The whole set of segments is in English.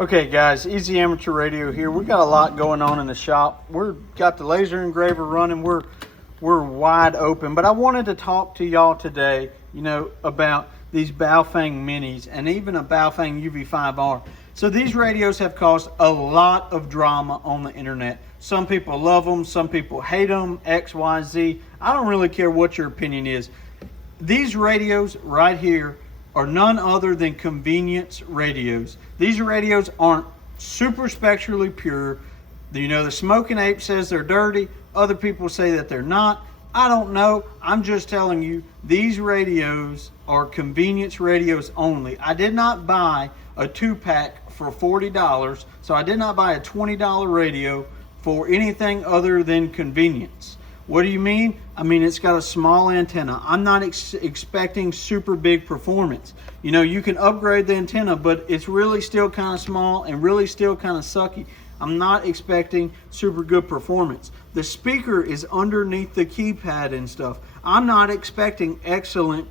Okay guys, Easy Amateur Radio here. We got a lot going on in the shop. We're got the laser engraver running. We're wide open. But I wanted to talk to y'all today, about these Baofeng minis and even a Baofeng UV5R. So these radios have caused a lot of drama on the internet. Some people love them, some people hate them, X, Y, Z. I don't really care what your opinion is. These radios right here are none other than convenience radios. These radios aren't super spectrally pure. The Smoking Ape says they're dirty. Other people say that they're not. I don't know. I'm just telling you, these radios are convenience radios only. I did not buy a 2-pack for $40, so I did not buy a $20 radio for anything other than convenience. What do you mean? I mean, it's got a small antenna. I'm not expecting super big performance. You can upgrade the antenna, but it's really still kind of small and really still kind of sucky. I'm not expecting super good performance. The speaker is underneath the keypad and stuff. I'm not expecting excellent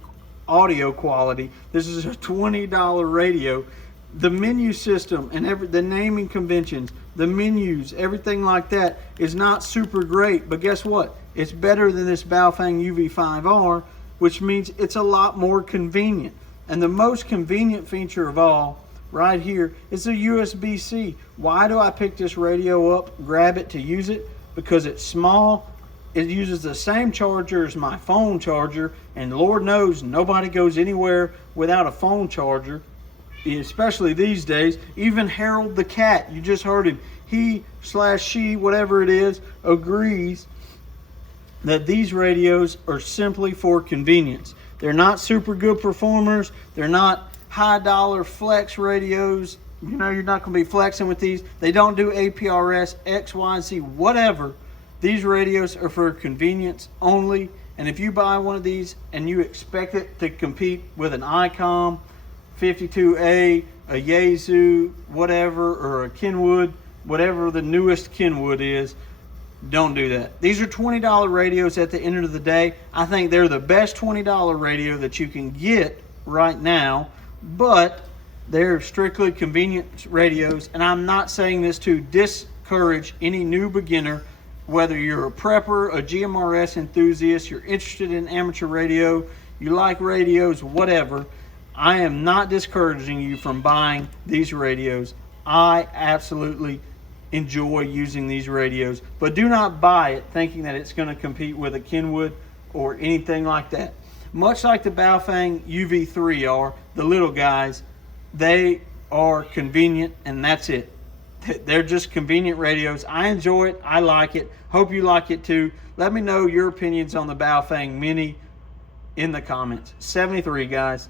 audio quality. This is a $20 radio. The menu system and the naming conventions, the menus, everything like that is not super great. But guess what? It's better than this Baofeng UV5R, which means it's a lot more convenient. And the most convenient feature of all right here is a USB-C. Why do I pick this radio up, grab it to use it? Because it's small. It uses the same charger as my phone charger, and Lord knows nobody goes anywhere without a phone charger, especially these days. Even Harold the cat, you just heard him, he/she, whatever it is, agrees that these radios are simply for convenience. They're not super good performers. They're not high dollar flex radios. You're not going to be flexing with these. They don't do APRS, X, Y, Z, whatever. These radios are for convenience only. And if you buy one of these and you expect it to compete with an ICOM 52A, a Yaesu, whatever, or a Kenwood, whatever the newest Kenwood is, don't do that. These are $20 radios at the end of the day. I think they're the best $20 radio that you can get right now, but they're strictly convenience radios. And I'm not saying this to discourage any new beginner, whether you're a prepper, a GMRS enthusiast, you're interested in amateur radio, you like radios, whatever. I am not discouraging you from buying these radios. I absolutely enjoy using these radios, but do not buy it thinking that it's going to compete with a Kenwood or anything like that. Much like the Baofeng UV3 are, the little guys, they are convenient and that's it. They're just convenient radios. I enjoy it. I like it. Hope you like it too. Let me know your opinions on the Baofeng Mini in the comments. 73 guys.